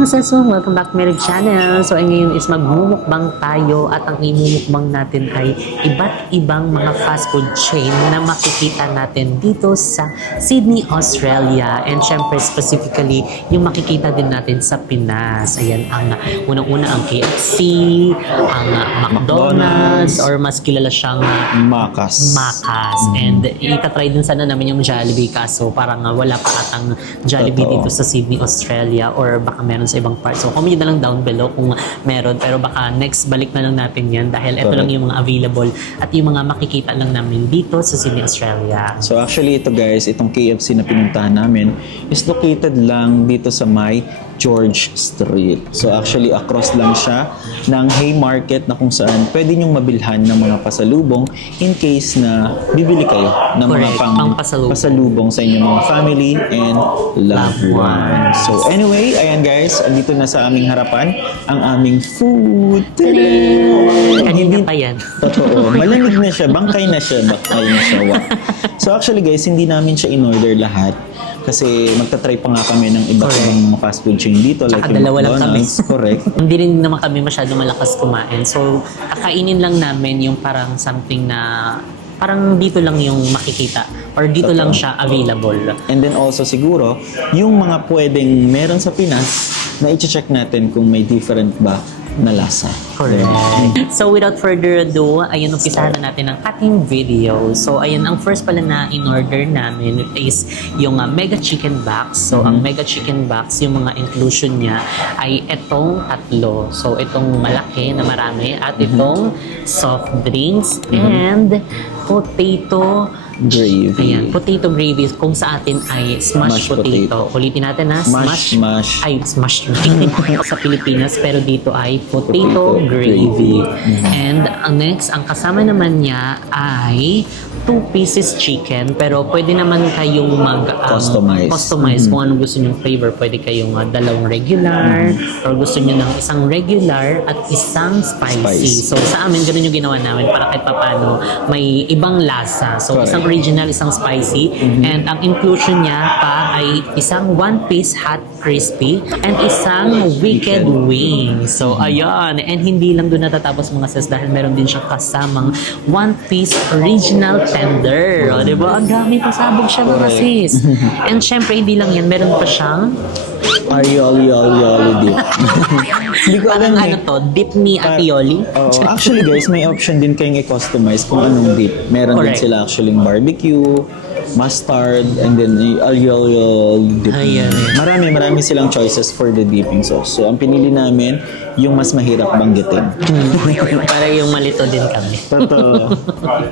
mga seso, welcome back to my channel. So ngayon is magmumukbang tayo at ang imumukbang natin ay iba't ibang mga fast food chain na makikita natin dito sa Sydney, Australia. And syempre specifically yung makikita din natin sa Pinas. Ayan, ang unang-una ang KFC, ang McDonald's, or mas kilala siyang Macas. And itatry din sana namin yung Jollibee kaso parang wala pa atang Jollibee Totoo. dito sa Sydney, Australia, or baka meron sa ibang parts. So comment na lang down below kung meron, pero baka next balik na lang natin yan dahil ito lang yung mga available at yung mga makikita lang namin dito sa Sydney, Australia. So actually ito guys, itong KFC na pinuntahan namin is located lang dito sa may George Street. So actually across lang siya ng Haymarket na kung saan pwede nyong mabilhan ng mga pasalubong in case na bibili kayo ng Correct, mga pasalubong sa inyong mga family and loved ones. So anyway, ayan guys, andito na sa aming harapan ang aming food. Kanina pa yan. Totoo. Malamig na siya. Bangkay na siya. Wow. So actually guys, hindi namin siya in-order lahat. Kasi magta-try pa nga kami ng iba't ibang mga fast food chain dito. Tsaka like yung dalawa lang kami. McDonald's. Correct. Hindi rin naman kami masyado malakas kumain. So, kakainin lang namin yung parang something na parang dito lang yung makikita or dito lang siya available. And then also siguro, yung mga pwedeng meron sa Pinas na i-check natin kung may different ba na lasa. Correct. So without further ado, ayun, umpisahan na natin ang ating video. So ayun, ang first pala na in-order namin is yung Mega Chicken Box. So ang Mega Chicken Box, yung mga inclusion niya ay itong tatlo. So itong malaki na marami at itong soft drinks and potato Gravy. Ayan, potato gravy kung sa atin ay smashed potato. Ulitin natin na Smashed. smashed sa Pilipinas, pero dito ay potato gravy. And ang next, ang kasama naman niya ay 2 pieces chicken, pero pwede naman kayong customize kung anong gusto nyong flavor. Pwede kayong dalawang regular or gusto nyo ng isang regular at isang spicy. So sa amin, ganun yung ginawa namin para kahit papano may ibang lasa. So isang original, isang spicy, and ang inclusion niya pa ay isang 1-piece hot crispy and isang wicked wing. So ayan, and hindi lang doon natatapos mga sis dahil meron din siyang kasamang 1-piece original tender. O, diba? Ang dami pasabog siya mga sis. And syempre, hindi lang yan, meron pa siyang Aioli dip. Hindi ko alam ano to, dip ni Atioli. Actually guys, may option din kayong i-customize kung anong dip. Meron din sila actually barbecue, mustard, and then aioli dip. Marami silang choices for the dipping sauce. So ang pinili namin, yung mas mahirap banggitin. Para yung malito din kami. Totoo.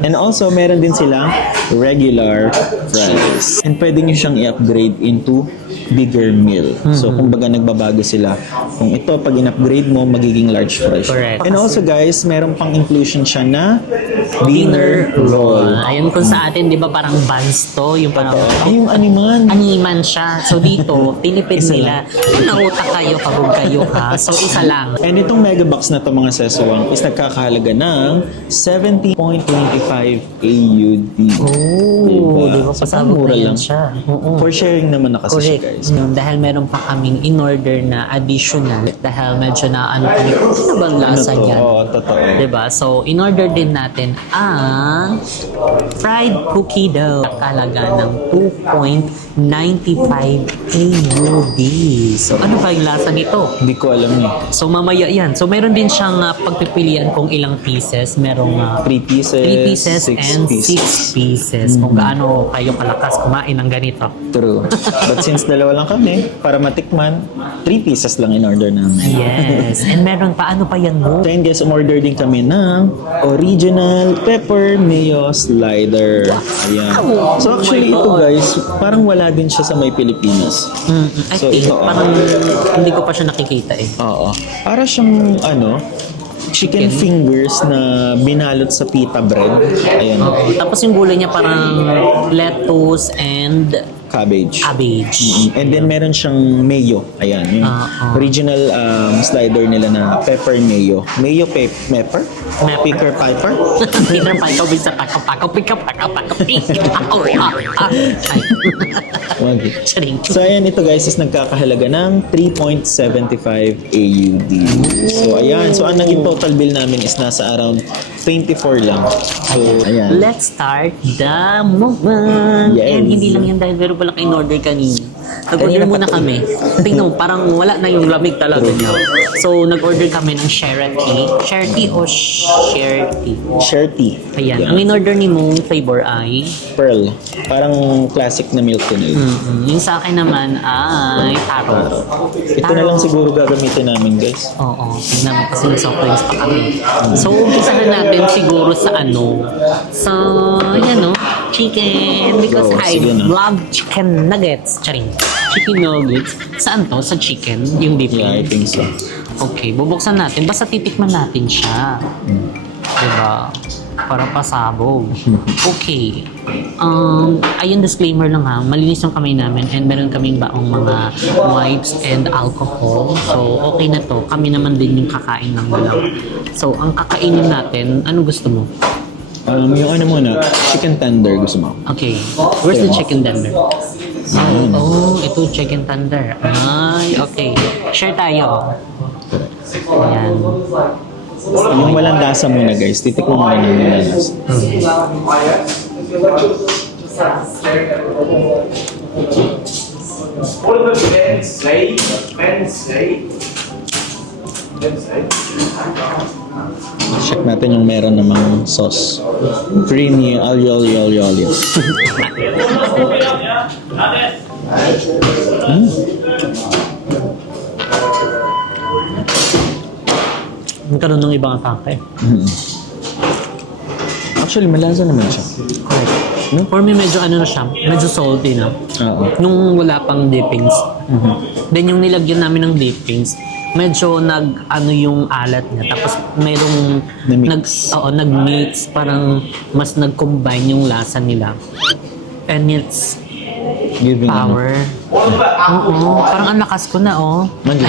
And also, meron din silang regular fries. And pwede nyo siyang i-upgrade into bigger meal. So, kumbaga nagbabago sila. Kung ito, pag in-upgrade mo, magiging large fries. Correct. And also, guys, meron pang inclusion siya na dinner roll. Ayun, kung sa atin, di ba parang buns to? Yung parang Yung animan. animan siya. So dito, tinipid nila. Nautak kayo, kabog kayo ha. So isa lang. And itong mega box na to mga seswang is nagkakahalaga ng 70.25 AUD. Di ba pasabog na yan siya? For sharing naman na kasi siya, guys. Dahil meron pa kaming in-order na additional dahil medyo na ano kami, ano bang lasa Ano to? yan? Oo, totoo. Diba? So, in-order din natin ang fried cookie dough. Nakalaga ng 2.95 AUD. So, ano ba yung lasa nito? Hindi ko alam eh. So, mamaya yan. So, meron din siyang pagpipilian kung ilang pieces. Merong 3 pieces, 3 pieces 6 and 6 pieces. Kung gaano kayo kalakas kumain ng ganito. True. But since dalawa lang kami, para matikman, 3 pieces lang in order namin. Yes. And meron pa, ano pa yan mo? So yun guys, umorder din kami ng original pepper mayo slider. Ayan. So actually ito guys, parang wala din siya sa may Pilipinas. I So, think, ito, parang hindi ko pa siya nakikita eh. Oo. Para siyang chicken fingers na binalot sa pita bread. Ayan. Tapos yung gulay niya parang lettuce and Cabbage. And then meron siyang mayo. Ayan. Yung original slider nila na pepper mayo. Mayo pepper? Picker piper? Peter Piper bisa pakaw pikaw. Okay. Charing. So ayan, ito guys is nagkakahalaga ng 3.75 AUD. So ayan, so ang naging total bill namin is nasa around 24 lang. So ayan. Let's start the movement. Yes. And hindi lang yan dahil meron pala in order kanina. Nag-order Kanina muna pa- kami. Tingnan mo, parang wala na yung lamig talaga niya. So, nag-order kami ng Sherty. Sherty o Sherty? Sherty. Ayan. Yeah. Ang in-order ni mong flavor ay... Pearl. Parang classic na milk tin. Yung sa akin naman ay taro. Ito na lang siguro gagamitin namin guys. Oo. Tignan mo kasi may soft drinks pa kami. So, umpisahan natin siguro sa sa, yan no, chicken. Because Go, I sige na. love chicken nuggets. Charing. Chicken nuggets. Saan to? Sa chicken? Yung Yeah, I dipping? think so. Okay, bubuksan natin. Basta titikman natin siya. Diba? Para pasabog. Okay. Ayun, disclaimer lang ha. Malinis yung kamay namin and meron kaming baong mga wipes and alcohol. So, okay na to. Kami naman din yung kakain ng walang. So, ang kakainin natin, ano gusto mo? Yung ano muna, chicken tender gusto mo. Okay. Where's the chicken tender? Oh, ito chicken tender. Ay, okay. Share tayo. Ayan. Yung walang lasa muna guys, titikman mo na ng walang lasa. Check natin yung meron namang sauce. Creamy, alio. Nagkaroon ng ibang atake. Actually, malasa naman siya. For me, medyo ano na siya, medyo salty na. Oo. Nung wala pang dippings. Then yung nilagyan namin ng dippings, medyo ano yung alat niya. Tapos merong Na-mix. nag-mix, parang mas nag-combine yung lasa nila. And it's Giving power. Oo, parang ang lakas ko na Mali.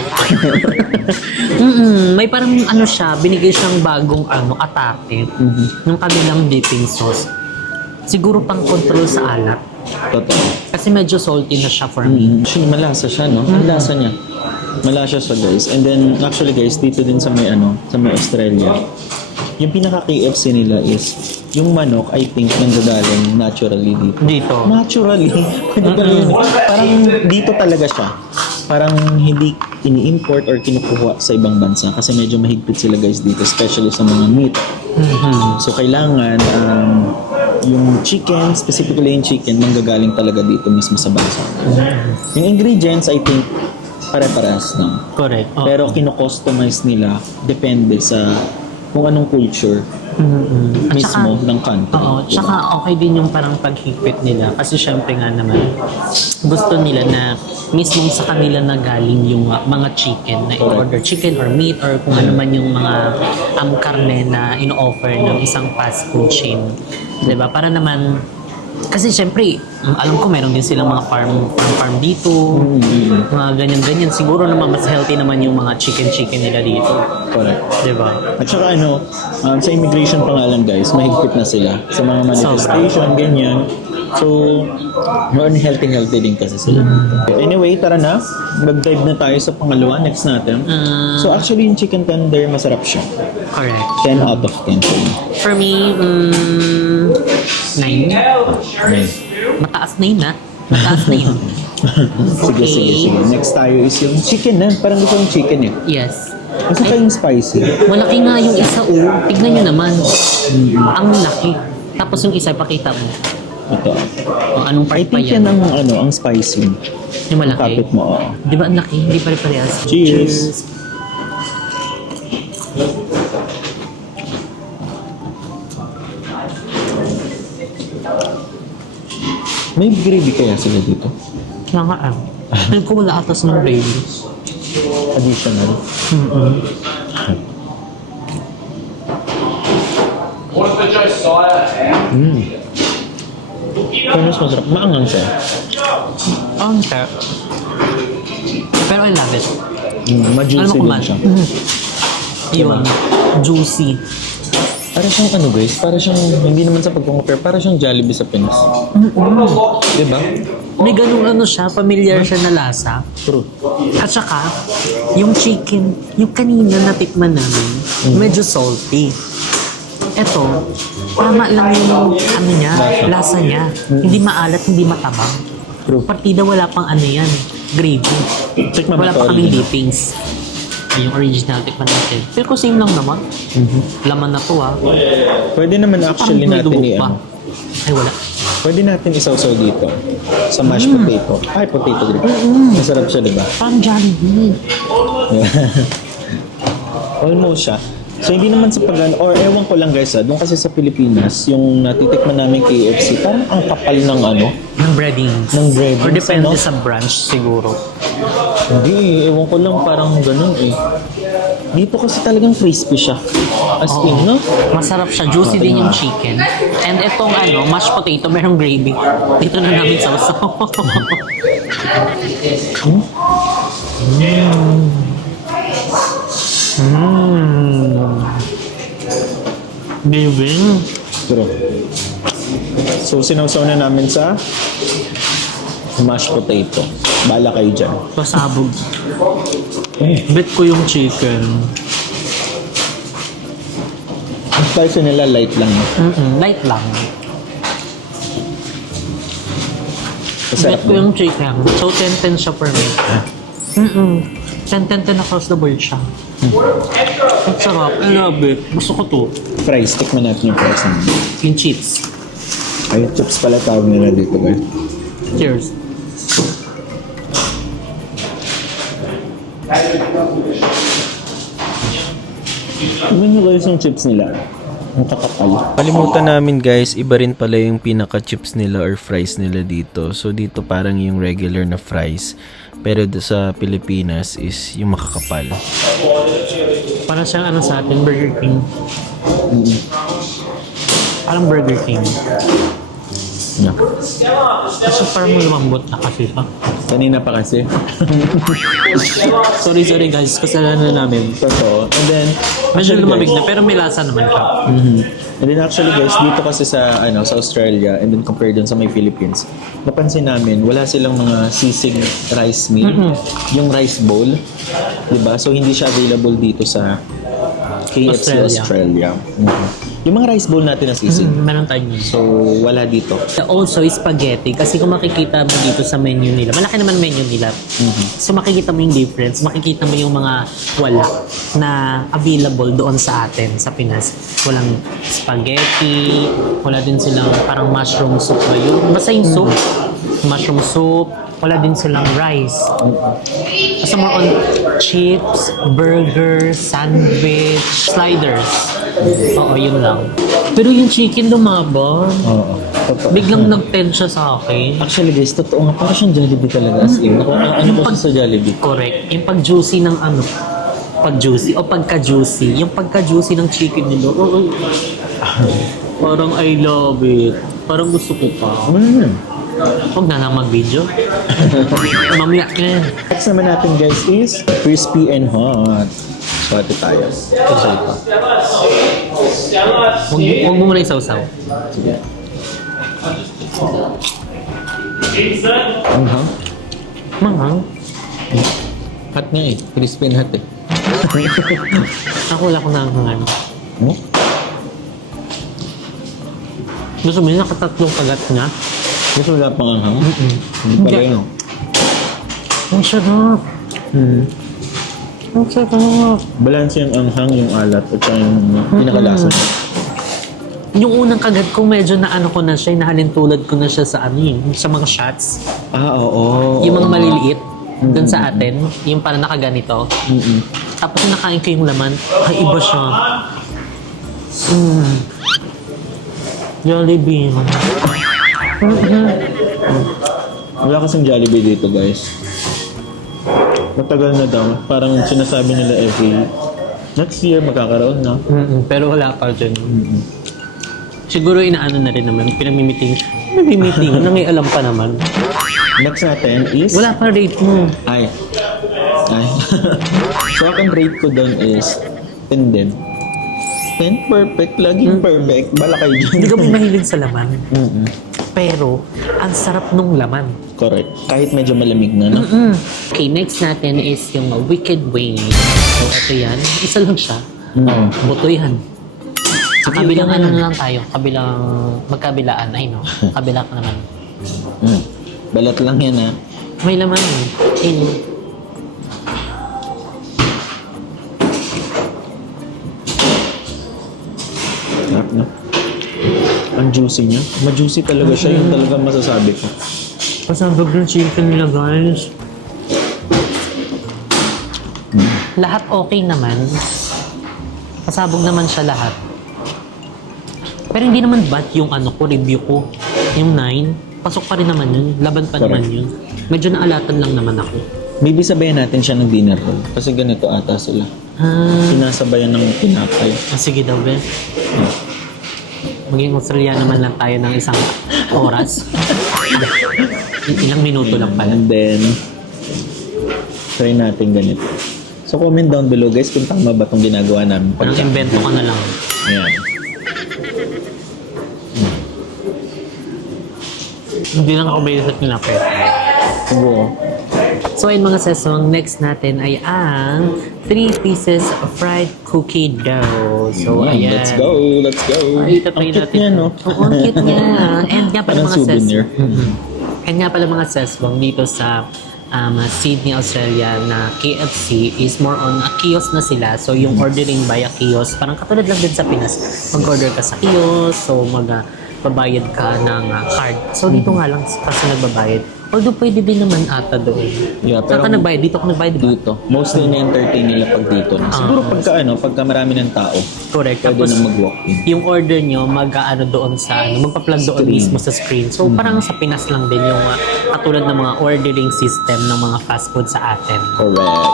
May parang ano siya, binigay siyang bagong atake ng kanilang dipping sauce. Siguro pang control sa alat. Totoo. Kasi medyo salty na siya for me. Actually, malasa siya, no? Ang lasa niya. Malasa siya, guys. And then, actually, guys, dito din sa may Australia, yung pinaka-KFC nila is, yung manok, I think, nanggagaling naturally dito. Dito. Naturally. Pwede ba yun? Parang dito talaga siya. Parang hindi ini-import or kinukuha sa ibang bansa kasi medyo mahigpit sila guys dito, especially sa mga meat. So, kailangan yung chicken, specifically yung chicken, manggagaling talaga dito mismo sa bansa. Yung ingredients, I think, pare-parehas na. Correct. Oo. Pero kino-customize nila depende sa kung anong culture At mismo saka- ng country. Oo, tsaka okay din yung parang paghigpit nila kasi syempre nga naman gusto nila na mismo sa kanila na galing yung mga chicken na in-order, chicken or meat or kung ano man yung mga karne na in-offer ng isang fast food chain. Diba? Para naman kasi syempre, alam ko meron din silang mga farm dito, mga ganyan-ganyan. Siguro naman mas healthy naman yung mga chicken nila dito. Correct. Diba? At saka sa immigration pa nga lang guys, mahigpit na sila sa mga manifestation, ganyan. So, healthy din kasi sila. Anyway, tara na. Mag-dive na tayo sa pangalawa. Next natin. So, actually, yung chicken tender, masarap siya. Correct. 10 out of 10 for me. For me, 9. Nice. Mataas na yun, ha? Mataas na yun. Sige. Next tayo is yung chicken na. Parang gusto yung chicken eh. Yes. Kasi pa yung spicy. Malaki nga yung isa, Tignan nyo naman. Ang laki. Tapos yung isa, pakita mo. Ito. Kung anong I part pa think yan yan. ang spicy. Yung malaki. Kapit mo. Oo. Di ba ang laki? Hindi pare-parehas. Cheers. May gravy kaya sila dito? Kaya nga, Hindi ko wala atas ng gravy. Additional. What's the Josiah? Pero mas masarap. Maangang siya. Ang sarap. Pero I love it. Ma-juicy Alam mo din kumain. siya. Yun. Juicy. Para siyang ano guys, para siyang, hindi naman sa pag-compare, para siyang Jollibee sa Pinas. Diba? May ganung ano siya, familiar siya na lasa. True. At saka, yung chicken, yung kanina natikman namin, medyo salty. Eto, tama lang yung ano niya, lasa niya. Hindi maalat, hindi matabang. True. Partida wala pang ano yan, gravy. Tikman Wala mo pa to, kaming original. dippings. Ay, yung original, tikman natin. Pero same lang naman. Laman na to ah. Pwede naman actually Parang may natin dugo pa. Ay, wala. Pwede natin isawsaw dito sa mashed potato. Ay, potato grip. Masarap siya, diba? Parang Jollibee. Almost siya. So, hindi naman sa pag or ewan ko lang guys doon kasi sa Pilipinas, yung natitikman namin KFC, parang ang kapal ng ano. Ng breadings. Ng breadings, Or depende ano? sa branch siguro. Hindi, ewan ko lang parang ganun eh. Dito kasi talagang crispy siya. As in, no? Masarap siya. Juicy din yung chicken. And itong ano, mashed potato, merong gravy. Dito na namin sausaw. Gravy. Pero, so, sinawsaw na namin sa mashed potato. Bala kayo dyan. Pasabog. Bet ko yung chicken. Ang spicy nila light lang. Light lang. Masarap Bet ko din. yung chicken. So, 10-10 siya per me. 10-10 across the board siya. Ang sarap. I love it. Gusto ko to. Fries, tikman natin yung fries namin. Yung chips. Ay, chips pala tawag nila dito guys. Cheers. Tignan nyo guys yung chips nila. Ang kakapal. Kalimutan namin guys, iba rin pala yung pinaka-chips nila or fries nila dito. So dito parang yung regular na fries. Pero sa Pilipinas is yung makakapal. Parang siyang ano sa atin, Burger King. Parang Burger King. Yeah. Kasi parang lumambot na kasi siya. Kanina pa kasi. Sorry guys, kasalanan namin. Totoo. And then, Medyo actually, lumamig guys, na, pero may lasa naman siya. And then actually guys, dito kasi sa sa Australia and then compared dun sa may Philippines, napansin namin wala silang mga sisig rice meal, yung rice bowl, 'di ba? So hindi siya available dito sa KFC Australia. Yung mga rice bowl natin na sisig. Meron tayo yun. So wala dito. Also, spaghetti. Kasi kung makikita mo dito sa menu nila, malaki naman menu nila. So makikita mo yung difference, makikita mo yung mga wala na available doon sa atin, sa Pinas. Walang spaghetti, wala din silang parang mushroom soup ba yun? Basta yung soup, mushroom soup, wala din silang rice. Basta more on chips, burger, sandwich, sliders. Oo, yun lang. Pero yung chicken lumabang. Oo. Totoo. Biglang nag-10 siya sa akin. Actually guys, totoo nga, parang siyang Jollibee talaga as in. Ano ba siya sa Jollibee? Correct. Yung pag-juicy ng ano, pag-juicy o pagka-juicy. Yung pagka-juicy ng chicken nila. Parang I love it. Parang gusto ko pa. Huwag na lang mag-video. Mamaya ka na. Next naman natin guys is crispy and hot. So ito tayo. Ito ito. Huwag mo muna isaw-saw. Sige. Anghang? Manghang. Hot nga eh. Crispy and hot eh. Ako wala ko nanghangan. Hmm? Gusto mo yun, nakatatlong kagat nga. Gusto wala pang anghang? Hindi pala yun. Ang sarap. Ang sarap. Balance yung anghang, yung alat, at saka yung pinakalasa. Yung unang kagat ko, medyo naano ko na siya, nahalintulad ko na siya sa ano yun, sa mga shots. Ah, oo. Yung mga maliliit, dun sa atin, yung parang nakaganito. Tapos yung nakain ko yung laman, ay iba siya. Jollibee. Wala kasing Jollibee dito guys. Matagal na daw. Parang sinasabi nila every next year magkakaroon na. Pero wala pa dyan. Siguro inaano na rin naman, pinamimiting. Nangialam pa naman. Next natin is... Wala pa rate mo. Ay. So, ang rate ko doon is 10 din. akin, perfect. Laging perfect. Bala kayo dyan. Hindi kami mahilig sa laman. Mm-mm. Pero, ang sarap nung laman. Correct. Kahit medyo malamig na, no? Okay, next natin is yung Wicked Wings. So, ito yan. Isa lang siya. Mm. Buto yan. Sa kabilang ano na lang tayo. Magkabilaan. Ay no. Kabila ka naman. Mm. Balat lang yan, ha? May laman. In. Sarap, no? Ang juicy niya. Ma-juicy talaga siya. Yung talaga masasabi ko. Pasabog ng chicken nila, guys. Lahat okay naman. Pasabog naman siya lahat. Pero hindi naman bad yung ano ko, review ko. Yung 9. Pasok pa rin naman yun. Laban pa naman yun. Medyo naalatan lang naman ako. Maybe sabayan natin siya ng dinner roll. Kasi ganito ata sila. Sinasabayan ng tinapay. Sige daw, Ben. Maging Australia naman lang tayo ng isang oras. Ilang minuto lang pala. And then, try natin ganito. So, comment down below guys kung tama ba itong ginagawa namin. Parang invento ka na lang. Ayan. Hindi lang ako may isip nila, pero. Oo. So ayun mga sesong, next natin ay ang 3 pieces of fried cookie dough. So ayan. Let's go, let's go. Ay, itatry Ang cute natin. niya, no? Oo, ang cute niya. And nga pala Parang mga souvenir. And nga pala mga sesong dito sa Sydney, Australia na KFC is more on a kiosk na sila. So yung ordering by a kiosk, parang katulad lang din sa Pinas. Mag-order ka sa kiosk, so babayad ka ng card. So dito nga lang kasi nagbabayad. Although pwede din naman ata doon. Yeah, Saan ka pero nagbayad? Dito ka nagbayad, di ba? dito. Mostly na-entertain nila pag dito. Siguro pagka marami ng tao, Correct. pwede Tapos, na mag-walk-in. yung order nyo, mag-ano doon sa, magpa-plug doon mismo sa screen. So, parang sa Pinas lang din yung katulad ng mga ordering system ng mga fast food sa atin. Correct.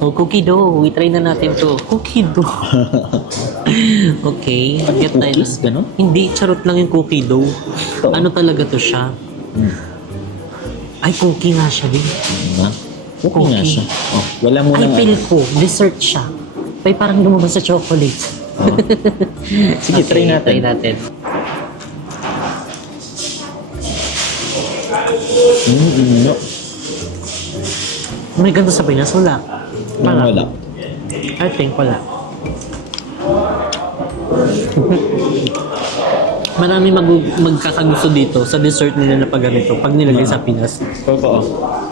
Oh, cookie dough. We-try na natin to. Cookie dough. Okay. Get tayo. Cookies, gano'n? Hindi, charot lang yung cookie dough. Ito. Ano talaga to siya? Ay, cookie nga siya din. Diba? Okay nga Cookie. siya. Oh, wala mo Ay, lang. feel ko. Dessert siya. Ay, parang lumabas sa chocolate. Sige, try natin. Try natin. No. May ganito sa Pinas? Wala. Wala. I think wala. Marami magkakagusto dito sa dessert nila na pag ganito, pag nilagay sa Pinas. Totoo.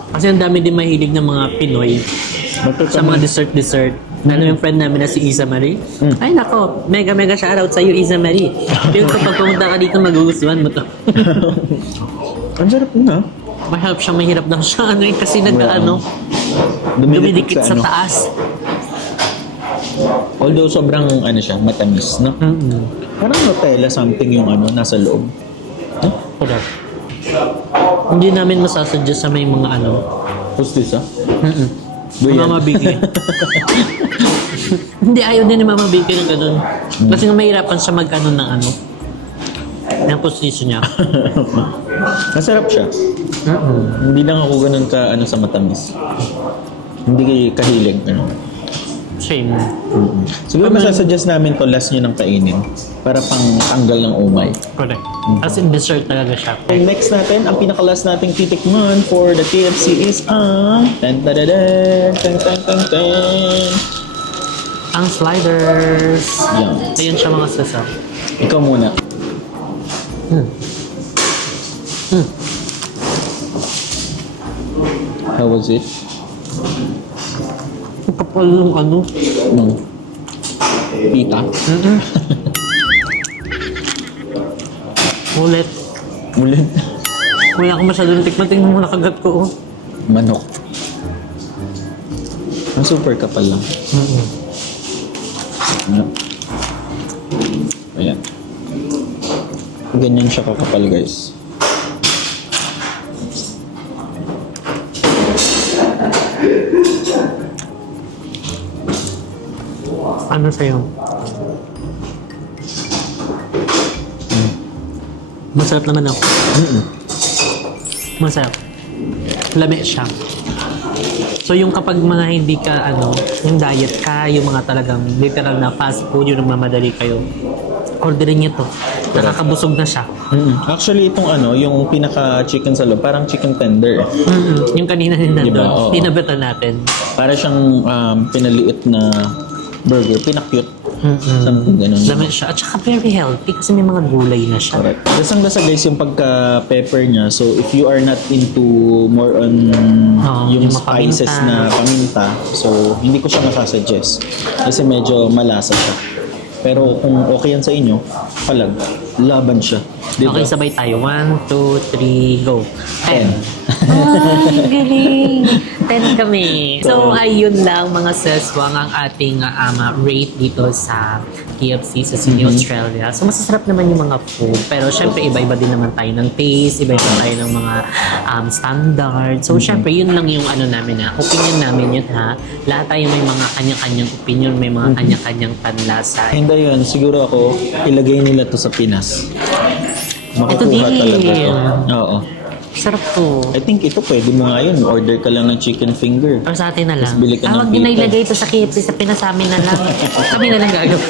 Kasi ang dami din mahilig ng mga Pinoy sa mga dessert. Lalo yung friend namin na si Isa Marie. Ay nako, mega shoutout sa iyo Isa Marie. Yung kapag pumunta ka dito, magugustuhan mo to. Ang sarap na. Mahirap siya, mahirap lang siya. Ano yun, kasi dumidikit sa taas. Although sobrang siya, matamis, no? Parang Nutella something yung nasa loob. Huh? Correct. Hindi namin masasuggest sa may mga What's this, ha? Mga Mama Biggy. Hindi, ayaw din ni Mama Biggy ng ganun. Kasi nga mahirapan siya ng posisyon niya. Masarap siya. Hindi lang ako ganun ka sa matamis. Hindi kahilig, Same. Siguro masasuggest namin to last nyo ng kainin para pang tanggal ng umay. Correct. As in dessert talaga siya. Okay, next natin, ang pinaka-last nating titikman for the KFC is ang Ang sliders. Yan. Ayun siya mga sasa. Ikaw muna. How was it? Ang kapal ng Pita? Ulit. Ulit? Wala akong masyadong tikman. Tingnan mo na kagat ko. Manok. Ang super kapal lang. Ayan. Ganyan siya kakapal, guys. Ano sa'yo? Masarap naman ako. Masarap. Lami siya. So yung kapag mga hindi ka yung diet ka, yung mga talagang literal na fast food, yung nagmamadali kayo, orderin niyo to. Nakakabusog na siya. Actually, itong yung pinaka-chicken sa loob, parang chicken tender. Yung kanina din nandun, Diba? Oo. pinabetan natin. Para siyang pinaliit na burger, pinakute. Something ganun. Laman siya. At saka very healthy kasi may mga gulay na siya. Correct. Lasang-lasa guys yung pagka-pepper niya. So, if you are not into more on yung yung spices mapaminta. na paminta, so, hindi ko siya masasuggest. Kasi medyo malasa siya. Pero kung okay yan sa inyo, palag, laban siya. Diba? Okay, sabay tayo. 1, 2, 3, go. 10. 10. Ay, galing. 10 kami. So, ayun lang mga seswang ang ating rate dito sa KFC sa Sydney, Australia. So, masasarap naman yung mga food. Pero, syempre, iba-iba din naman tayo ng taste. Iba-iba tayo ng mga standard. So, syempre, yun lang yung namin opinion namin yun ha. Lahat tayo may mga kanya-kanyang opinion, may mga kanya-kanyang panlasa. Hindi yun, siguro ako, ilagay nila to sa Pinas. Ito Makukuha din. talaga to. Oo. Sarap to. I think ito pwede mo nga yun. Order ka lang ng chicken finger. Or sa atin na lang. Tapos bili ka ng Wag din na pita. ilagay ito sa KFC sa Pinas sa amin na lang. Kami na lang gagawin.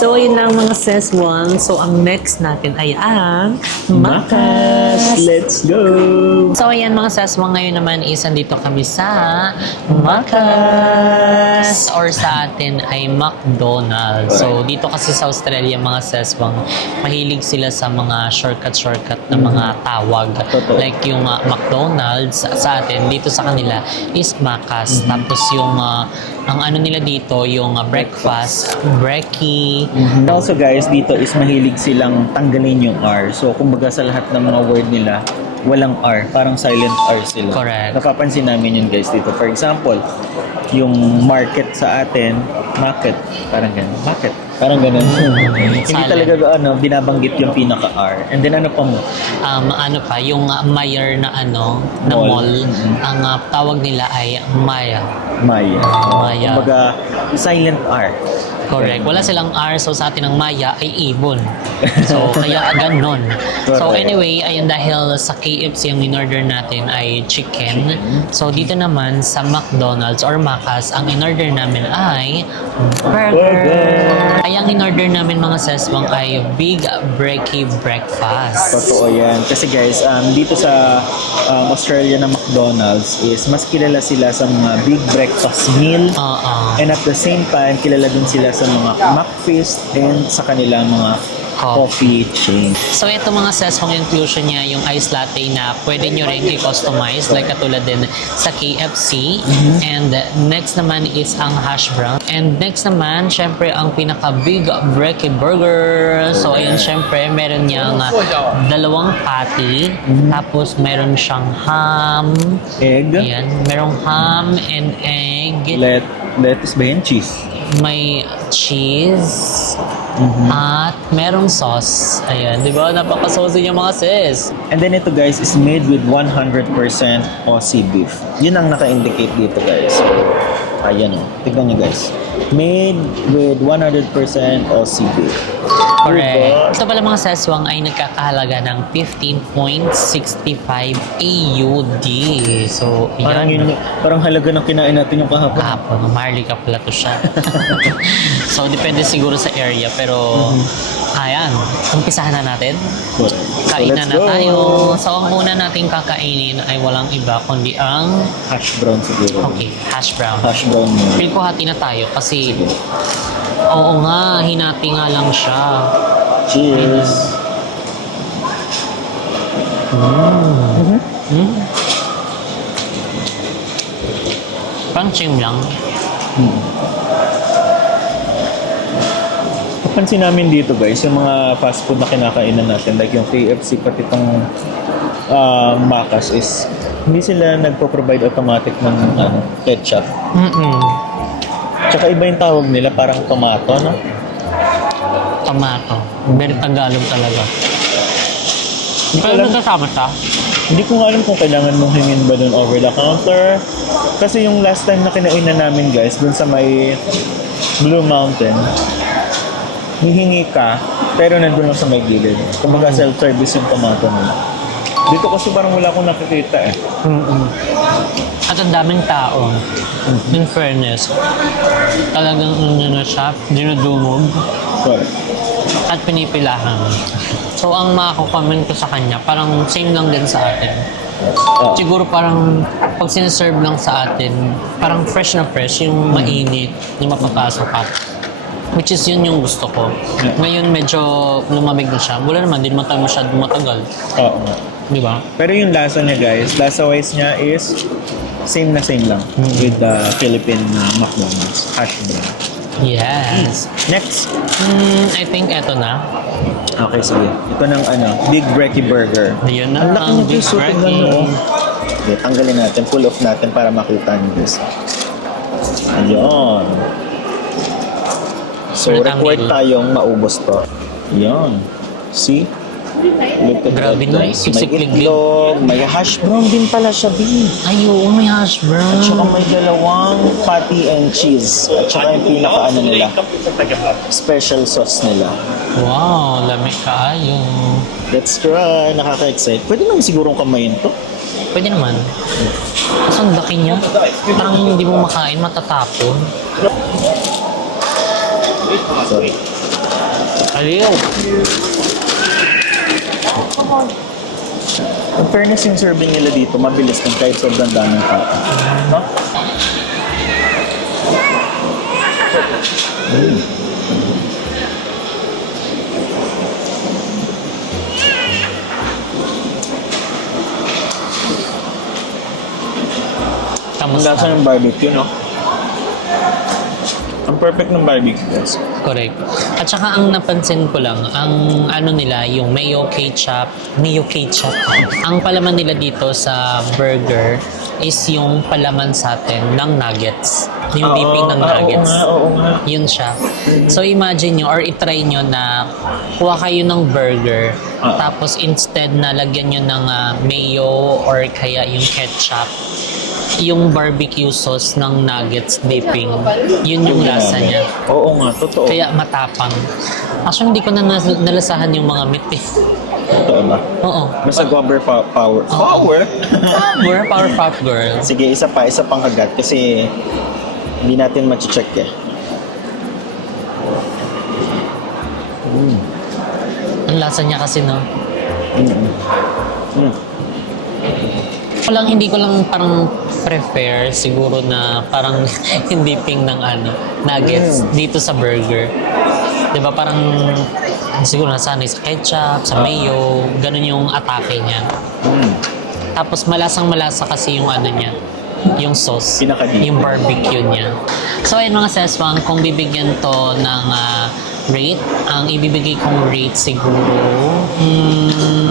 So, yun lang mga seswang. So, ang next natin ay ang Makas. Let's go! So, ayan mga seswang. Ngayon naman is andito kami sa Makas. Or sa atin ay McDonald's. So, dito kasi sa Australia mga seswang, mahilig sila sa mga shortcut na mga tawag. Totoo. Like yung McDonald's sa atin, dito sa kanila is Makas. Tapos yung ang nila dito, yung breakfast, brekkie. Also guys, dito is mahilig silang tanggalin yung R. So kumbaga sa lahat ng mga word nila, walang R. Parang silent R sila. Correct. Napapansin namin yun guys dito. For example, yung market sa atin, market. Parang ganun. Market. Parang ganun. Hindi Silent. talaga binabanggit yung pinaka-R. And then ano pa mo? Yung mayor na na Mall. mall, ang tawag nila ay Maya. Maya. Maya. Kumbaga, silent R. Correct. Wala silang R, so sa atin ang Maya ay ibon. So, kaya ganon. So, Correct. anyway, ayun dahil sa KFC ang in-order natin ay chicken. So, dito naman sa McDonald's or Macas, ang in-order namin ay burger. Ay, ang in-order namin mga seswang ay Big Brekkie Breakfast. Totoo yan. Kasi guys, dito sa Australia na McDonald's is mas kilala sila sa mga big breakfast meal. Oo. And at the same time, kilala din sila sa mga McFeast and sa kanilang mga coffee chain. So ito mga seswang inclusion niya, yung ice latte na pwede nyo rin i-customize like katulad din sa KFC. And next naman is ang hash brown. And next naman, syempre ang pinaka big brekkie burger. So ayun, syempre meron niyang dalawang patty. Tapos meron siyang ham. Egg, Ayan, merong ham and egg. lettuce ba yan? Cheese. May cheese. At merong sauce. Ayan, di ba? Napaka-saucy yung mga sis. And then ito guys is made with 100% Aussie beef. Yun ang naka-indicate dito guys. Ayan o. Tignan nyo guys. Made with 100% Aussie beef. Correct. Ito pala mga seswang ay nagkakahalaga ng 15.65 AUD. So, Parang, yan. parang halaga ng kinain natin yung kahapon. Kahapon, Marley ka pala to siya. So, depende siguro sa area. Pero, ayan. Umpisahan na natin. Kainan let's na go. tayo. So, ang una nating kakainin ay walang iba kundi ang Hash brown siguro. okay, hash brown. Hash brown mo. Feel ko hati na tayo kasi oo nga, hinati nga lang siya. Cheers. Parang chim lang. Napansin namin dito guys, yung mga fast food na kinakainan natin, like yung KFC, pati itong Macas is hindi sila nagpo-provide automatic ng ketchup. Tsaka iba yung tawag nila, parang tomato, no? Tomato. Very Tagalog talaga. Hindi ko Pero alam, nagkasama siya. hindi ko nga alam kung kailangan mong hingin ba dun over the counter. Kasi yung last time na kinainan namin guys, dun sa may Blue Mountain, hihingi ka, pero nandun lang sa may gilid. Kumbaga self-service yung tomato nila. Dito kasi parang wala akong nakikita eh. At ang daming tao. In fairness, talagang ano na siya, dinudumog Sorry. at pinipilahan. So, ang makakomment ko sa kanya, parang same lang din sa atin. Siguro parang pag sinaserve lang sa atin, parang fresh na fresh, yung mainit, yung mapapasok ka. Which is yun yung gusto ko. Ngayon medyo lumamig na siya. Wala naman, di naman tayo masyadong matagal. Oo. Di ba? Pero yung lasa niya guys, lasa-wise niya is same na same lang with the Philippine McDonald's hash brown. Yes. Next. I think eto na. Okay, sige. Ito ng Big Brekkie Burger. Ayun na, Ang laki ang niya Big guys, so tignan Brekkie. mo. Okay, tanggalin natin, pull off natin para makita niyo guys. Ayun. So, Ulit ang record middle. tayong maubos to. Ayun. See? Look at Grabe that, no, guys. May siksik-lig din. itlog, may hash brown din pala siya, B. Ay, oo, may hash brown. At saka may dalawang patty and cheese. At saka yung pinaka nila, special sauce nila. Wow, lamig kaayo. Let's try. Nakaka-excite. Pwede naman sigurong kamayin to. Pwede naman. Kasi ang laki niya. Parang hindi mo makain, matatapon. Sorry. Aliw. In fairness yung serving nila dito, mabilis din kahit sobrang daming tao. No? Ang lasa Kamusta? ng barbecue, no? Ang perfect ng barbecue, guys. Correct. At saka ang napansin ko lang, ang ano nila, yung mayo ketchup. Ang palaman nila dito sa burger is yung palaman sa atin ng nuggets. Yung dipping ng nuggets. Oo nga. Yun siya. So imagine nyo or itry nyo na kuha kayo ng burger tapos instead na lagyan nyo ng mayo or kaya yung ketchup, yung barbecue sauce ng nuggets dipping, yun yung lasa niya. Oo nga, totoo. Kaya matapang. Actually, hindi ko na nalasahan yung mga meat. Totoo ba? Oo. Basta gober power. Power? We're Powerpuff Girls. Sige, isa pang hagat kasi hindi natin ma-check eh. Ang lasa niya kasi, no? Mm. Hindi ko lang parang prefer siguro na parang yung dipping ng nuggets dito sa burger. 'Di ba parang siguro nasanay sa ketchup, sa mayo, ganun yung atake niya. Tapos malasang-malasa kasi yung niya, yung sauce, Pinaka-deep. yung barbecue niya. So ayun mga seswang, kung bibigyan to ng rate, ang ibibigay kong rate siguro 9.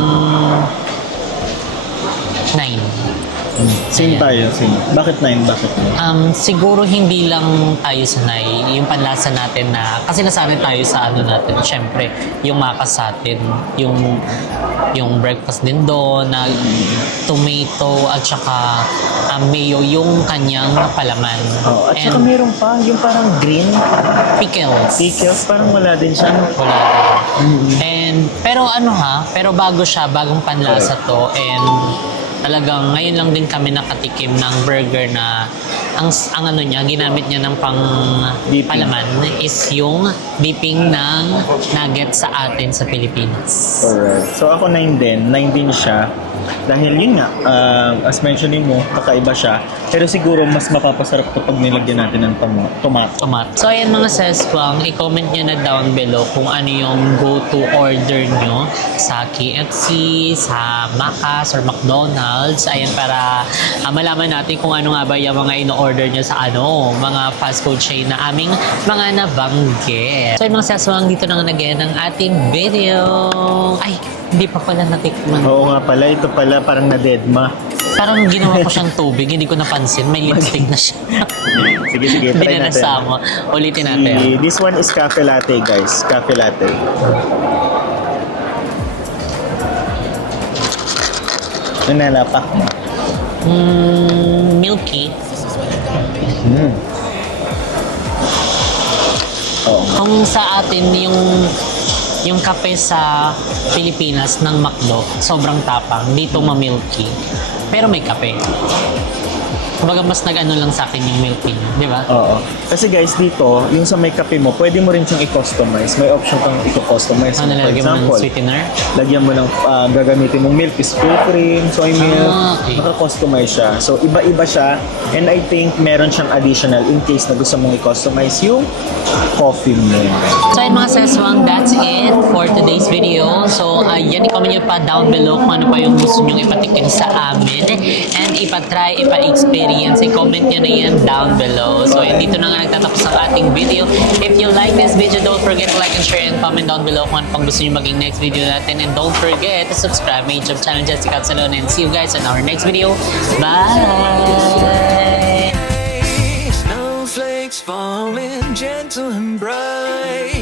Same tayo, same. Bakit 9? Bakit 9? Siguro hindi lang tayo sanay yung panlasa natin na kasi nasanay tayo sa natin. Syempre, yung makas sa atin, yung breakfast din doon na tomato at saka mayo yung kanyang palaman. At saka meron pa, yung parang green pickles. pickles, parang wala din siya. Wala. And pero pero bagong panlasa to and talagang ngayon lang din kami nakatikim ng burger na ang niya, ginamit niya ng Dipping. palaman is yung dipping ng nuggets sa atin sa Pilipinas. Correct. So ako 9 din. 9 din siya. Dahil yun nga, as mentionin mo, kakaiba siya. Pero siguro mas mapapasarap to pag nilagyan natin ng tomato. So ayan mga seswang, i-comment nyo na down below kung ano yung go-to order nyo sa KFC, sa Macas or McDonald's. Ayan para malaman natin kung ano nga ba yung mga ino-order nyo sa mga fast food chain na aming mga nabanggit. So ayan mga seswang, dito na nga nag-end ang ating video. Ay, hindi pa pala natikman. Oo nga pala, ito pala parang na-deadma. Parang ginawa ko siyang tubig, hindi ko napansin. May lipstick na siya. Sige, Hindi try na natin. nasama. Ulitin natin. This one is cafe latte, guys. Cafe latte. Ano nalapak mo? Milky. Oo. Kung sa atin yung yung kape sa Pilipinas ng McDo, sobrang tapang. Dito ma-milky. Pero may kape. Kumbaga mas nag-ano lang sa akin yung milk tea, di ba? Oo. Kasi guys, dito, yung sa may kape mo, pwede mo rin siyang i-customize. May option kang i-customize. Ano, For nalagyan mo ng example, sweetener? lagyan mo ng gagamitin mong milk is full cream, soy milk. Okay. Naka-customize siya. So, iba-iba siya. And I think meron siyang additional in case na gusto mong i-customize yung coffee mo. So ayun mga seswang, that's it for today's video. So yan, i-comment nyo pa down below kung ano pa yung gusto nyo ipatikin sa amin. And ipa-try, ipa-experience, i-comment nyo na yan down below. So yun, dito na nga nagtatapos ang ating video. If you like this video, don't forget to like and share and comment down below kung ano pang gusto nyo maging next video natin. And don't forget to subscribe my YouTube channel, Jessica Salon. And see you guys in our next video. Bye! Snowflakes falling gentle and bright.